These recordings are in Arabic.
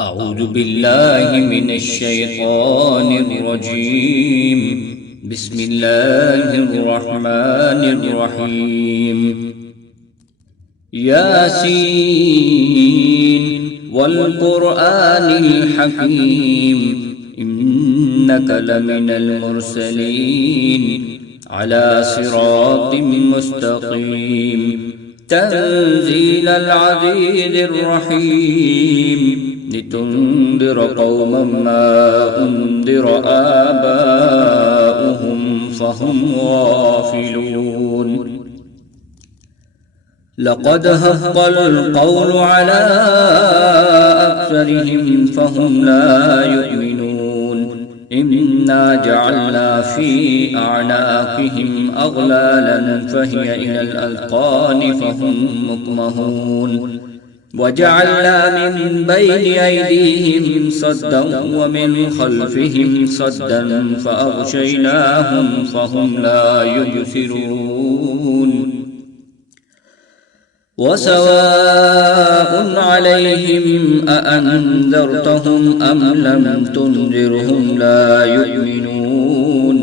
أعوذ بالله من الشيطان الرجيم. بسم الله الرحمن الرحيم. ياسين والقرآن الحكيم إنك لمن المرسلين على صراط مستقيم تنزيل العزيز الرحيم لتنذر قوما ما أنذر آباؤهم فهم غافلون. لقد حق القول على أكثرهم فهم لا يؤمنون. إنا جعلنا في أعناقهم أغلالا فهي إلى الأذقان فهم مقمحون. وجعلنا من بين أيديهم صدا ومن خلفهم صدا فأغشيناهم فهم لا يبصرون. وسواء عليهم أأنذرتهم أم لم تنذرهم لا يؤمنون.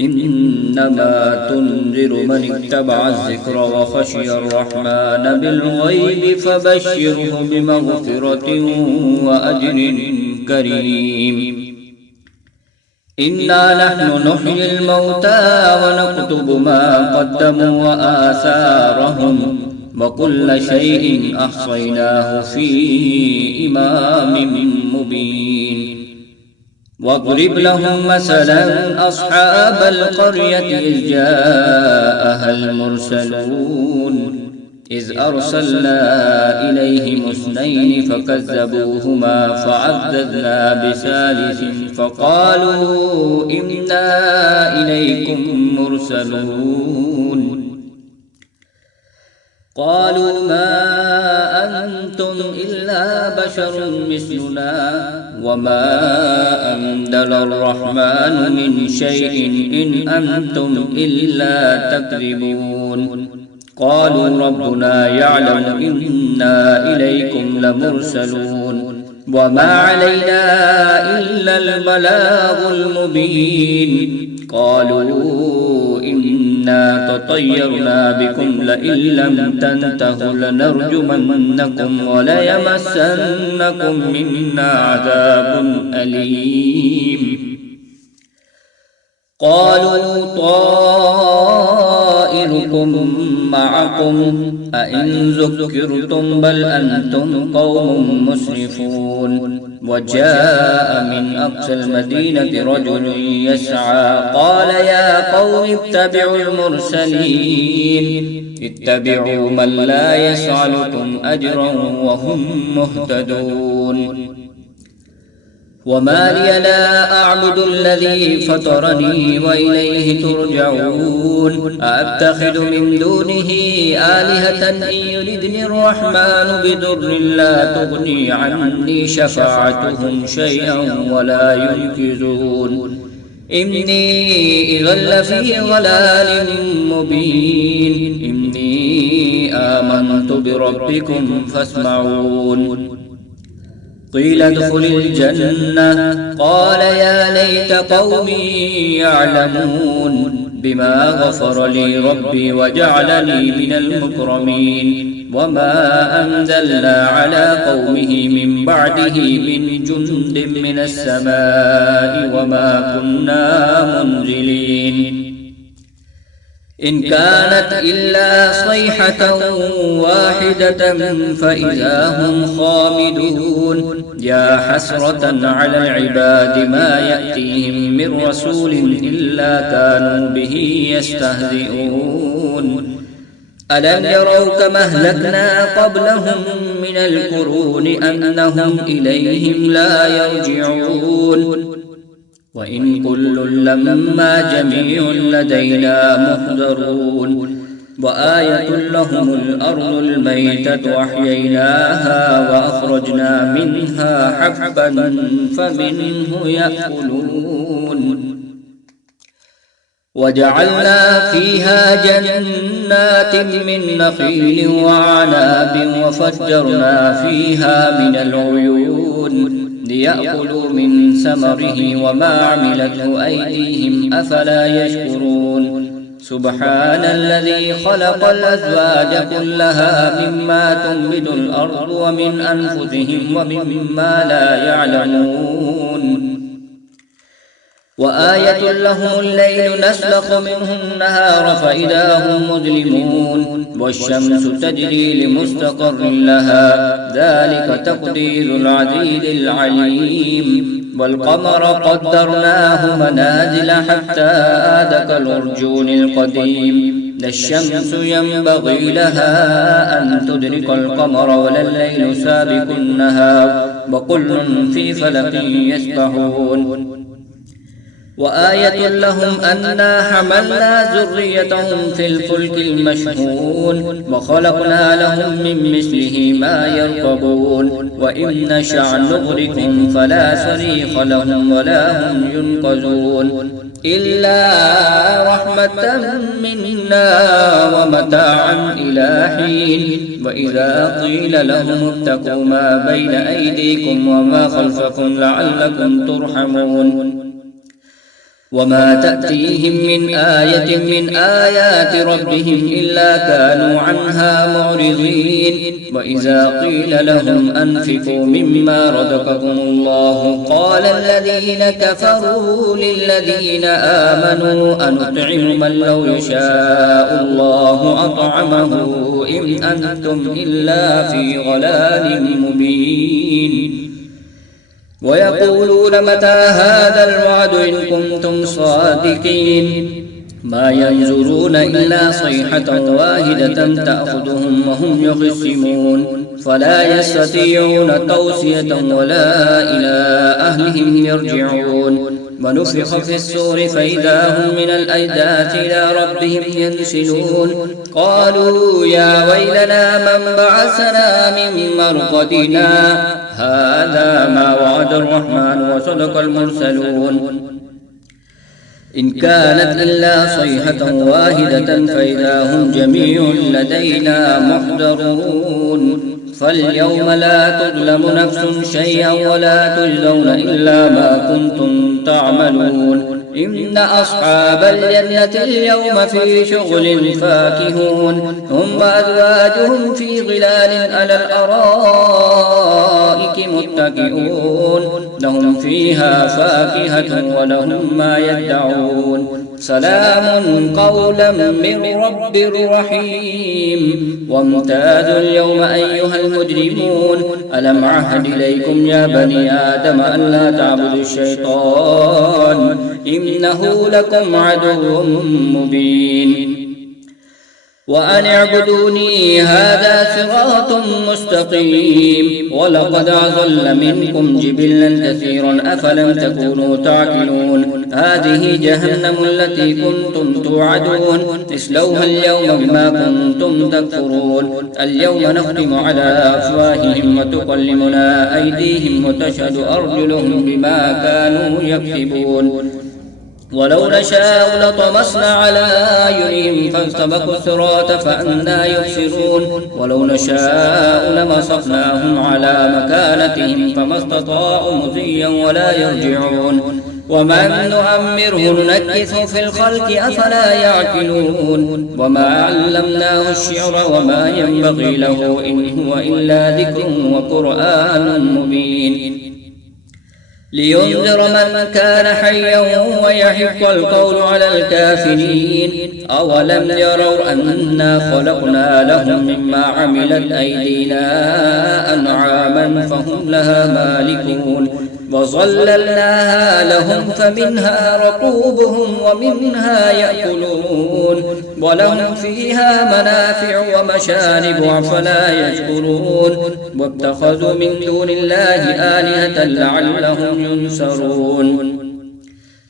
إنما تنذر من اتبع الذكر وخشي الرحمن بالغيب فبشره بمغفرة وأجر كريم. إنا نحن نحيي الموتى ونكتب ما قدموا وآثارهم وكل شيء أحصيناه في إمام مبين. واضرب لهم مثلا أصحاب القرية إذ جاءها المرسلون إذ أرسلنا إليهم اثنين فكذبوهما فعززنا بثالث فقالوا إنا إليكم مرسلون. قالوا ما أنتم إلا بشر مثلنا وما أنزل الرحمن من شيء إن أنتم إلا تكذبون. قالوا ربنا يعلم إنا إليكم لمرسلون وما علينا إلا البلاغ المبين. قالوا إنا تطيرنا بكم لئن لم تنتهوا لنرجمنكم وليمسنكم منا عذاب أليم. قالوا طائركم معكم أئن ذكرتم بل أنتم قوم مسرفون. وجاء من أقصى المدينة رجل يسعى قال يا قوم اتبعوا المرسلين اتبعوا من لا يسألكم أجرا وهم مهتدون. وما لي لا أعبد الذي فطرني وإليه ترجعون. أأتخذ من دونه آلهة إن يردني الرحمن بضر لا تغني عني شفاعتهم شيئا ولا ينقذون. إني إذا لفي ضلال مبين. إني آمنت بربكم فاسمعون. قيل ادخل الجنة قال يا ليت قومي يعلمون بما غفر لي ربي وجعلني من المكرمين. وما أنزلنا على قومه من بعده من جند من السماء وما كنا منزلين. إن كانت إلا صيحة واحدة فإذا هم خامدون. يا حسرة على العباد ما يأتيهم من رسول إلا كانوا به يستهزئون. ألم يروا كما أهلكنا قبلهم من القرون أنهم إليهم لا يرجعون. وإن كل لما جميع لدينا محضرون. وآية لهم الأرض الميتة أحييناها وأخرجنا منها حبا فمنه يأكلون. وجعلنا فيها جنات من نخيل وعناب وفجرنا فيها من العيون ليأكلوا من ثمره وما عملته أيديهم أفلا يشكرون سبحان الذي خلق الأزواج كلها مما تنبت الأرض ومن أنفسهم ومما لا يعلمون وآية لهم الليل نسلخ منه النهار فإذا هم مظلمون والشمس تجري لمستقر لها ذلك تقدير العزيز العليم والقمر قدرناه منازل حتى عاد كالعرجون القديم لا الشمس ينبغي لها أن تدرك القمر ولا الليل سابق النهار وكل في فلك يسبحون وآية لهم أنا حملنا ذريتهم في الفلك المشحون وخلقنا لهم من مثله ما يركبون وإن نشأ نغرقهم فلا صريخ لهم ولا هم ينقذون إلا رحمة منا ومتاعا إلى حين وإذا قيل لهم اتقوا ما بين أيديكم وما خلفكم لعلكم ترحمون وما تأتيهم من آية من آيات ربهم إلا كانوا عنها معرضين وإذا قيل لهم أنفقوا مما رزقكم الله قال الذين كفروا للذين آمنوا أنطعم من لو يشاء الله أطعمه إن أنتم إلا في ضلال مبين ويقولون متى هذا الوعد إن كنتم صادقين ما ينظرون إلا صيحة واحدة تأخذهم وهم يخصمون فلا يستطيعون توصية ولا إلى أهلهم يرجعون ونفخ في الصور فإذا هم من الأجداث إلى ربهم ينسلون قالوا يا ويلنا من بعثنا من مرقدنا هذا ما وعد الرحمن وصدق المرسلون إن كانت إلا صيحة واحدة فإذا هم جميع لدينا محضرون فاليوم لا تظلم نفس شيئا ولا تجزون إلا ما كنتم تعملون إن أصحاب الجنة اليوم في شغل فاكهون هم وأزواجهم في ظلال على الأرائك متكئون لهم فيها فاكهة ولهم ما يدعون سلام قولا من رب رحيم وامتازوا اليوم أيها المجرمون ألم أعهد إليكم يا بني آدم أن لا تعبدوا الشيطان إنه لكم عدو مبين وأن اعبدوني هذا صراط مستقيم ولقد أضل منكم جبلا كثيرا أفلم تكونوا تعقلون هذه جهنم التي كنتم توعدون اصلوها اليوم بما كنتم تكفرون اليوم نختم على أفواههم وتكلمنا أيديهم وتشهد أرجلهم بما كانوا يكسبون ولو نشاء لطمسنا على أعينهم فاستبقوا الصراط فأنى يبصرون ولو نشاء لمسخناهم على مكانتهم فما استطاعوا مضيا ولا يرجعون ومن نعمره ننكثه في الخلق أفلا يعقلون وما علمناه الشعر وما ينبغي له إن هو إلا ذكر وقرآن مبين لينذر من كان حيا ويحق القول على الكافرين أولم يروا أنا خلقنا لهم مما عملت أيدينا أنعاما فهم لها مالكون وظللناها لهم فمنها ركوبهم ومنها يأكلون ولهم فيها منافع ومشارب أفلا يشكرون واتخذوا من دون الله آلهة لعلهم ينصرون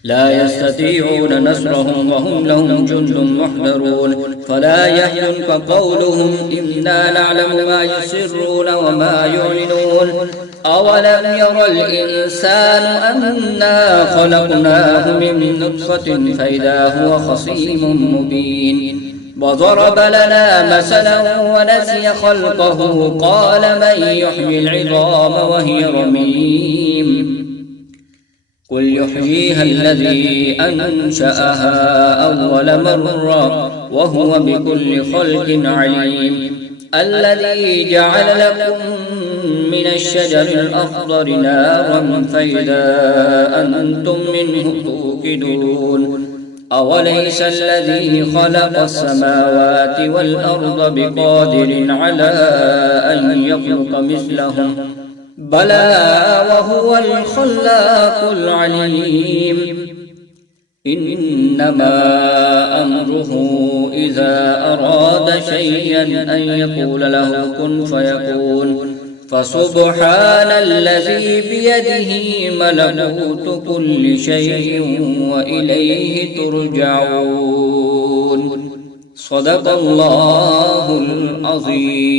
لا يستطيعون نصرهم وهم لهم جند محضرون فلا يحزنك قولهم إنا نعلم ما يسرون وما يعلنون أولم ير الإنسان أنا خلقناه من نطفة فإذا هو خصيم مبين وضرب لنا مثلا ونسي خلقه قال من يحيي العظام وهي رميم قل يحييها الذي أنشأها أول مرة وهو بكل خلق عليم الذي جعل لكم من الشجر الأخضر نارا فإذا أنتم منه توقدون أوليس الذي خلق السماوات والأرض بقادر على أن يخلق مثلهم بلى وهو الخلاق العليم إنما أمره إذا أراد شيئا أن يقول له كن فيكون فسبحان الذي بيده ملكوت كل شيء وإليه ترجعون صدق الله العظيم.